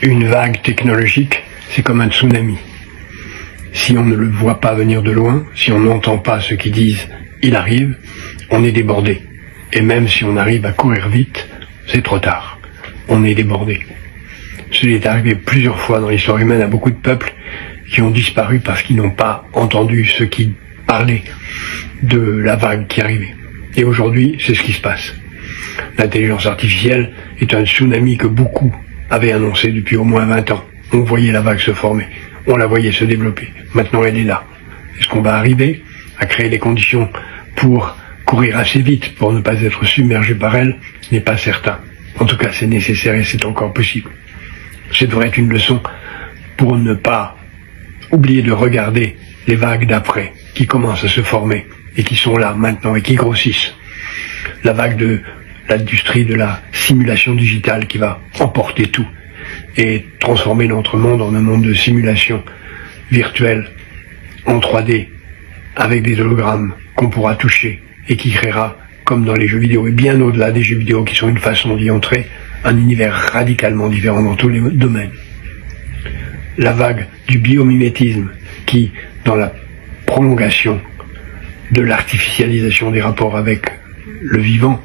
Une vague technologique, c'est comme un tsunami. Si on ne le voit pas venir de loin, si on n'entend pas ceux qui disent « il arrive », on est débordé. Et même si on arrive à courir vite, c'est trop tard. On est débordé. Cela est arrivé plusieurs fois dans l'histoire humaine à beaucoup de peuples qui ont disparu parce qu'ils n'ont pas entendu ceux qui parlaient de la vague qui arrivait. Et aujourd'hui, c'est ce qui se passe. L'intelligence artificielle est un tsunami que beaucoup avaient annoncé depuis au moins 20 ans. On voyait la vague se former, on la voyait se développer. Maintenant, elle est là. Est-ce qu'on va arriver à créer les conditions pour courir assez vite pour ne pas être submergé par elle? Ce n'est pas certain. En tout cas, c'est nécessaire et c'est encore possible. Ça devrait être une leçon pour ne pas oublier de regarder les vagues d'après qui commencent à se former et qui sont là maintenant et qui grossissent. La vague de l'industrie de la simulation digitale qui va emporter tout et transformer notre monde en un monde de simulation virtuelle en 3D avec des hologrammes qu'on pourra toucher et qui créera, comme dans les jeux vidéo et bien au-delà des jeux vidéo qui sont une façon d'y entrer, un univers radicalement différent dans tous les domaines. La vague du biomimétisme qui, dans la prolongation de l'artificialisation des rapports avec le vivant,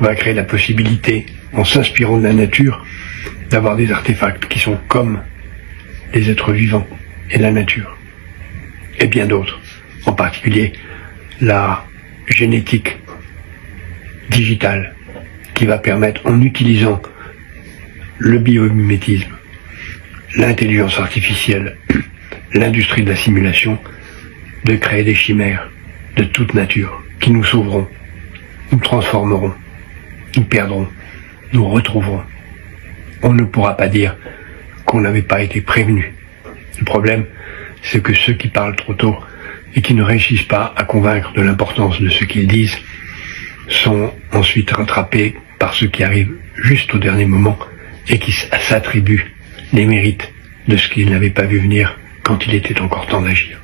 va créer la possibilité, en s'inspirant de la nature, d'avoir des artefacts qui sont comme les êtres vivants et la nature. Et bien d'autres, en particulier la génétique digitale, qui va permettre, en utilisant le biomimétisme, l'intelligence artificielle, l'industrie de la simulation, de créer des chimères de toute nature qui nous sauveront, nous transformeront, nous perdrons, nous retrouverons. On ne pourra pas dire qu'on n'avait pas été prévenu. Le problème, c'est que ceux qui parlent trop tôt et qui ne réussissent pas à convaincre de l'importance de ce qu'ils disent sont ensuite rattrapés par ceux qui arrivent juste au dernier moment et qui s'attribuent les mérites de ce qu'ils n'avaient pas vu venir quand il était encore temps d'agir.